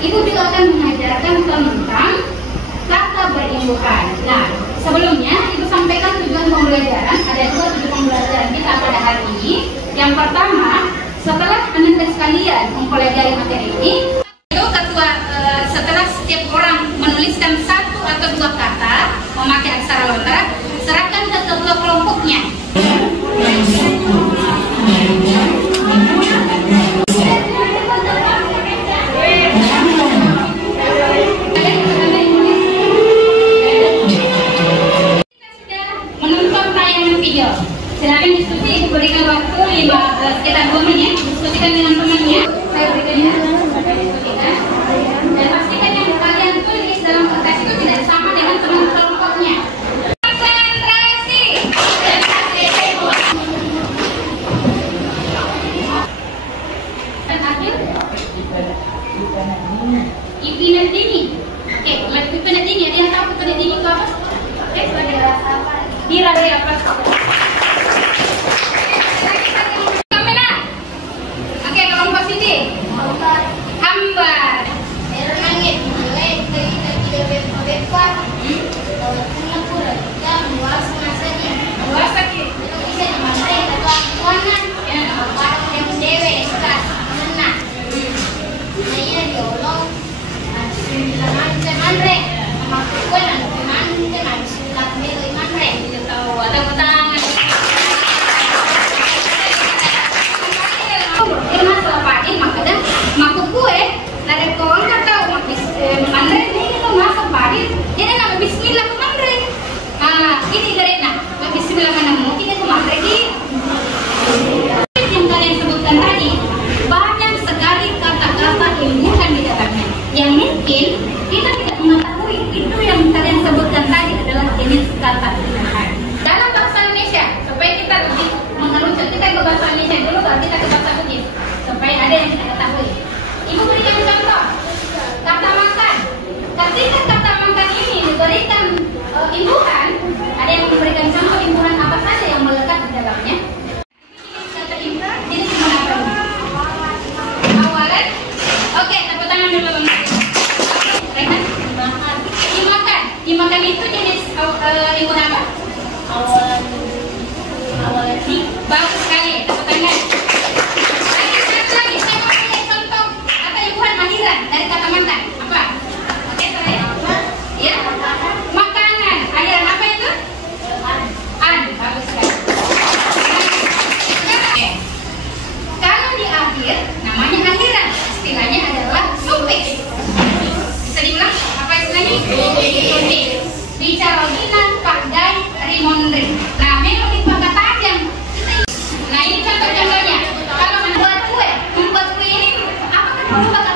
Ibu juga akan mengajarkan tentang kata berimbuhan. Nah, sebelumnya Ibu sampaikan tujuan pembelajaran. Ada dua tujuan pembelajaran kita pada hari ini. Yang pertama, setelah anak-anak sekalian mempelajari materi ini, itu setelah setiap orang menuliskan satu atau dua kata memakai aksara lontar, serahkan ke ketua kelompoknya. Silakan diskusi, berikan waktu sekitar 2 menit, diskusikan dengan temannya. Saya berikan diskusikan dan pastikan yang kalian tulis dalam kertas itu tidak sama dengan teman kelompoknya. Konsentrasi. Dan akhir Ipinat dini. Oke, Ipinat dini. Ada yang tahu Ipinat dini itu apa? Oke, sebagai rasa apa? Dirasa apa? Hambar, langit, yang mungkin kita tidak mengetahui itu yang kalian sebutkan tadi adalah jenis kata dalam bahasa Indonesia. Supaya kita lebih mengerucut, kita ke bahasa Indonesia dulu baru kita ke bahasa Bugis supaya ada yang kita ketahui. Ibu berikan contoh kata makan. Ketika kata makan ini diberikan imbuhan, ada yang memberikan contoh imbuhan apa saja yang melekat di dalamnya. Kata imbuhan jenis apa? Awalan. Oke, tepuk tangan dulu. Dimakan itu jenis ibu apa? Awalan bagus sekali, tepuk tangan. Lagi saya mau punya contoh kata ibuhan madiran dari kata makan. Apa? Oke, saya. Ya. Makanan. Aliran apa itu? Bagus sekali. Oke. Kalau di akhir namanya akhiran. Istilahnya adalah sufiks. Bisa diulang? Apa istilahnya? Bicara ginan pandai rimondri. Nah, melodi pakai tajam. Nah, ini contoh-contohnya. Kalau membuat kue ini apakah berubah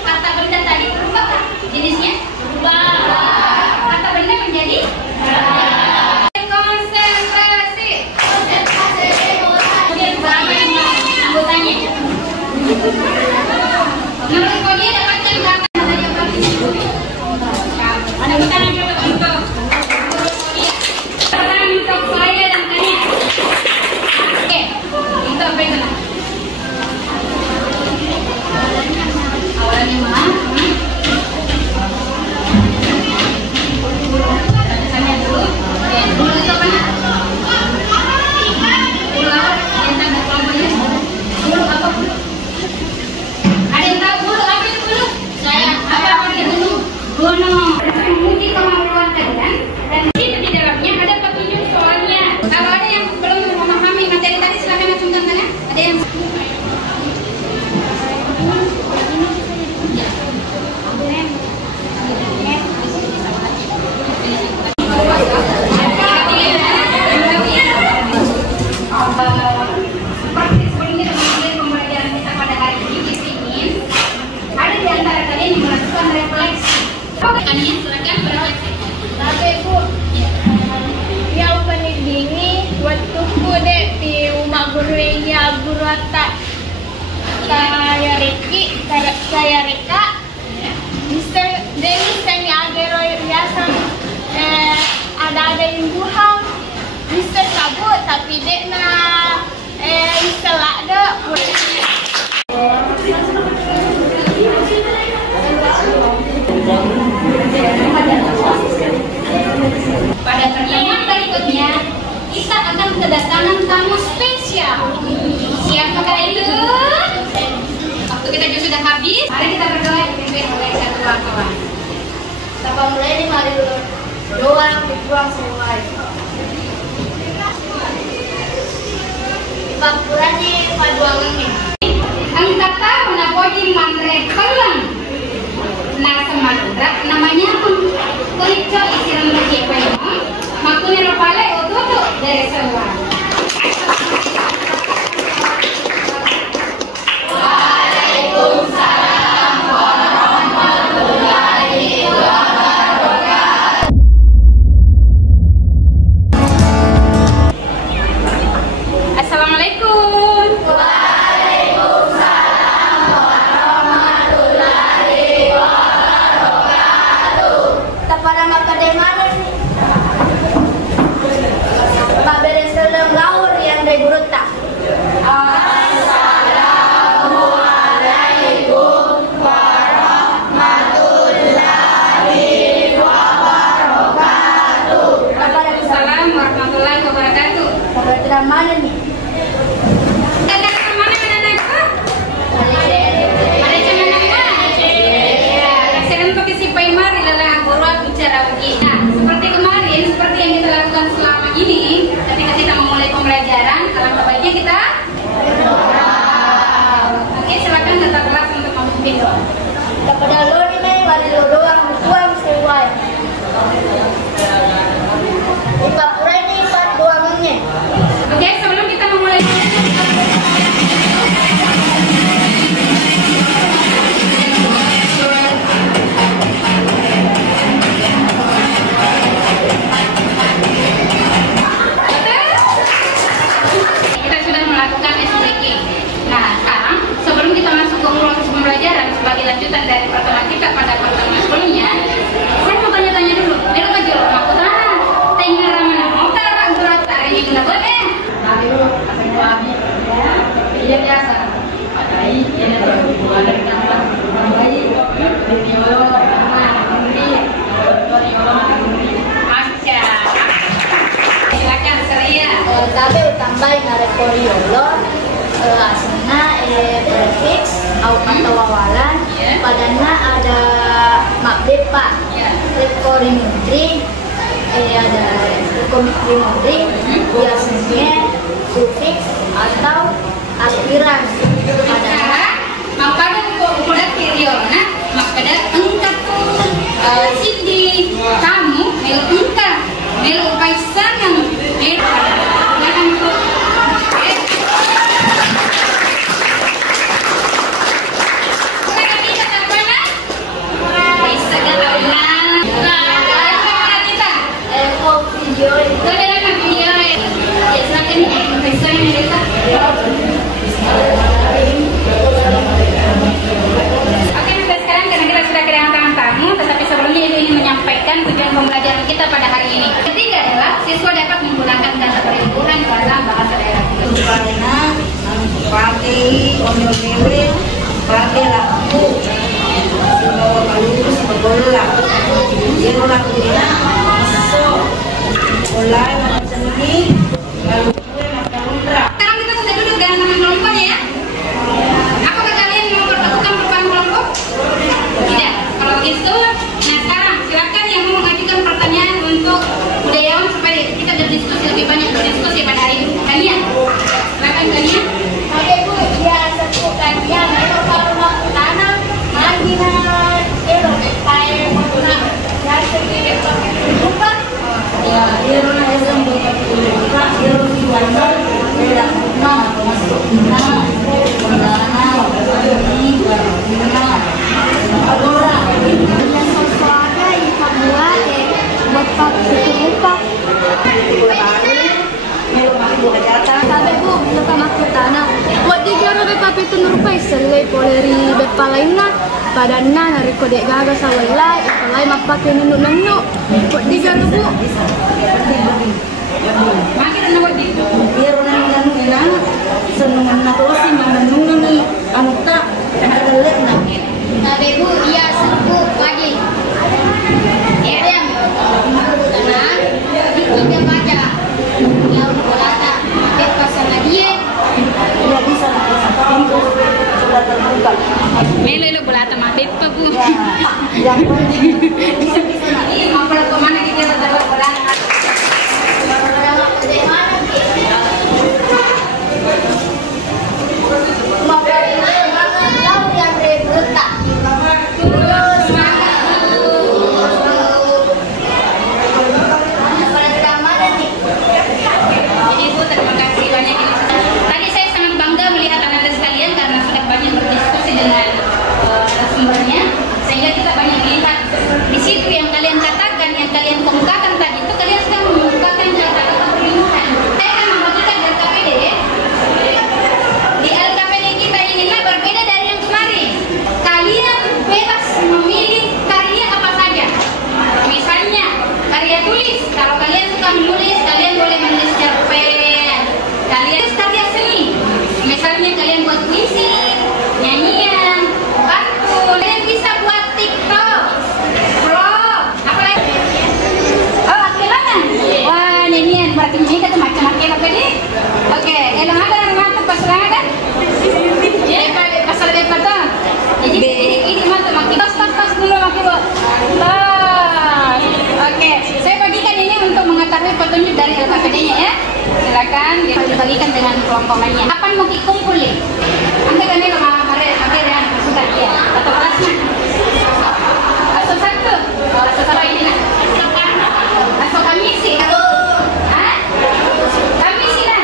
kata benda tadi? Berubah jenisnya? Berubah. Kata benda menjadi? Konsentrasi. Kemudian berapa yang anggotanya? Menurut kode dapatkan kata tadi apa? Ada kita lagi untuk saya dan tanya. Oke, itu apa itu? Awalannya mana? Tanya dulu. Oke, dulu itu apa? Ular yang tanda kelompoknya. Dulu apa? menangani, silakan berkoreksi. Tapi Bu, yang penidini waktu ku dek di rumah guru ya guru tak saya Riki, saya Reka. Bisa deni seni agero biasa ada yang buhang bisa cabut tapi dek na bisa lah dek. Pada pertemuan berikutnya, kita akan kedatangan tamu spesial. Siapakah itu? Waktu kita juga sudah habis. Mari kita berdoa dipimpin oleh satu kawan. Kita mulai nih, mari dulu doa berjuang semuanya. Papurani paduangan nih. Ang tataw na pwede manrepalan na sa malundra namanya pun kulit isiran berjepa mo makunero pala o tuto dari sewa. Waalaikumsalam warahmatullahi wabarakatuh. Assalamualaikum. Pada makademana nih. Pak bereselem laur yang dari guru tak. Assalamualaikum warahmatullahi wabarakatuh. Waalaikumsalam warahmatullahi wabarakatuh. Kabar mana nih? Ada kemana anakku? Ada cuman apa? Ya, saya pakai si Paimar adalah guru bicara begini. Nah, seperti kemarin, seperti yang kita lakukan selama ini, ketika kita memulai pembelajaran, alangkah baiknya kita Oke, silakan tata kelas untuk memimpin doa. Kepada lo nih, mari lo doang berjuang semuanya. Di Papua ini empat doangannya. Oke, sebelum kita memulai kita sudah melakukan SDK. Nah, sekarang sebelum kita masuk ke proses pembelajaran sebagai lanjutan dari pertemuan kita pada pertemuan sebelumnya, saya mau tanya-tanya dulu. Mero ka jero makutan. Tinggal ramana mau tak berat taranya guna boleh. Nah, dulu akan kami ya. Iya biasa. Padai ini ada kenapa? Bayi video silakan Seria. Tapi tambahin ada koriolo, asana prefix atau wawalan. Padanya ada makdepa, rekorimudri, ada rekorimudri, biasanya sufix atau akhiran. Padanya Mapada udah kiriona, mapada engkap sindi kamu melu engkap melu kaisan yang tujuan pembelajaran kita pada hari ini. Ketiga adalah siswa dapat menggunakan kata perhimpunan dalam bahasa daerah. karena pakai ondel-ondel, pakai laku, bawa kalus, bola, dia lakunya masuk, mulai macam ini, lalu makan udara. Sekarang kita sudah duduk dengan teman kelompoknya ya. Apakah kalian mau berlakukan pertemuan kelompok? Tidak. Kalau begitu, nah sekarang silakan yang mau mengajukan pertanyaan untuk budayawan supaya kita berdiskusi lebih banyak berdiskusi pada hari ini. Kalian, silakan kalian. Oke Bu, biasa Bu kalian itu kalau mau tanam lagi pakai guna biasa kita lupa. Ya, dia orang yang bukan lupa, dia orang jual tidak pernah masuk guna, guna, ini guna. Agora, yang sesuatu Sabi po, nakamakita na. Wag di garo be papi tunur pa isalay poleri be palay na. Padan na nariko di gaga sa walay. Palay mapake nunu. Wag di garo po. Makin na wag dito. Pero na nang ina. Senungan na to si manungan ni anta. Nagalit na. Sabi po, iya serbu pagi. Yang tanah dia baca yang bolata pasana dia Tidak bisa pintu sudah terbuka. mele lo bolata mabep pa bu Yang penting bisa nak. ini mau pergi kemana kita dapat bolata Mau pergi mana? Tahu yang rebuta. Jadi Bu, terima kasih banyak ini. Tadi saya sangat bangga melihat anak-anak sekalian karena sudah banyak berdiskusi dengan narasumbernya, sehingga kita banyak melihat di situ yang kalian katakan, yang kalian kemukakan tadi itu kalian sudah mengemukakan kata-kata perlindungan. Saya akan membagikan LKPD. Di LKPD kita ini berbeda dari yang kemarin. Kalian bebas memilih karya apa saja. Misalnya karya tulis, kalau kalian suka menulis, kalian boleh menulis cerpen. Kalian karya seni, misalnya kalian buat puisi, nyanyian, pantun. Kalian bisa buat TikTok, vlog, apa lagi? Oh, akhilangan. Wah, nyanyian berarti ini kan macam-macam apa nih? Oke, elang ada mantap pas ada. Ya, pasal dia kata. Jadi ini mantap makin tas dulu makin. Oke, saya bagikan ini untuk mengetahui petunjuk dari LKPD-nya ya. Silakan dibagikan dengan kelompok lainnya. Kapan mau dikumpulin? Anda kan ini materi yang sudah ya atau kelasnya? Atau satu? Atau apa ini nak? Atau kamisi? Hah? Kamisi kan?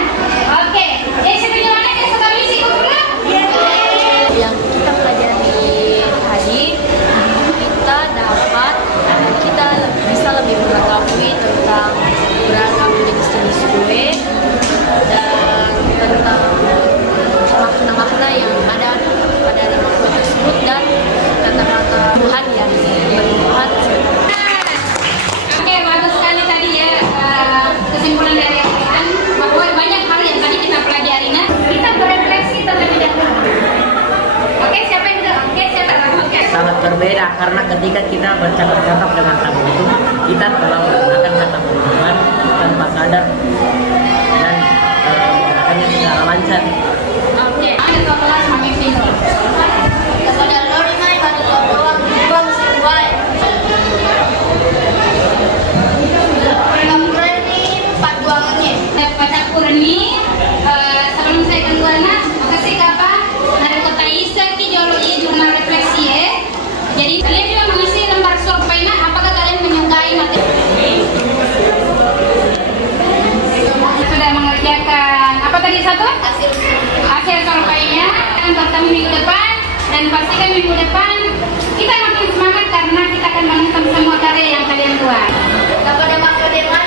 Oke. Sebenarnya mana yang kamisi kumpulan? Yang kita pelajari tadi, kita bisa lebih mengetahui tentang beragam jenis kue dan tentang makna-makna yang ada pada dalam kue tersebut dan kata-kata Tuhan yang bermanfaat. Oke, bagus sekali tadi ya kesimpulan dari kalian bahwa banyak hal yang tadi kita pelajari. Nah, kita berefleksi terlebih dahulu. Oke, siapa yang udah? Oke, siapa? Oke. Sangat berbeda karena ketika kita bercakap-cakap dengan tamu itu kita telah menggunakan kata perempuan tanpa sadar dan menggunakannya secara lancar. Oke, ada kelas Mami Vino. Kepada Lorimai pada orang buang sesuai. Ini empat buangannya. Pada Kurni, sebelum saya keluar makasih Kapa. Dari kota Isa ki jolo jurnal refleksi ya. Jadi kalian juga mengisi lembar survei apakah kalian menyukai materi? Sudah mengerjakan apa tadi satu? Hasil surveinya akan bertemu minggu depan dan pastikan minggu depan kita makin semangat karena kita akan menonton semua karya yang kalian buat. Kepada Mas Sudirman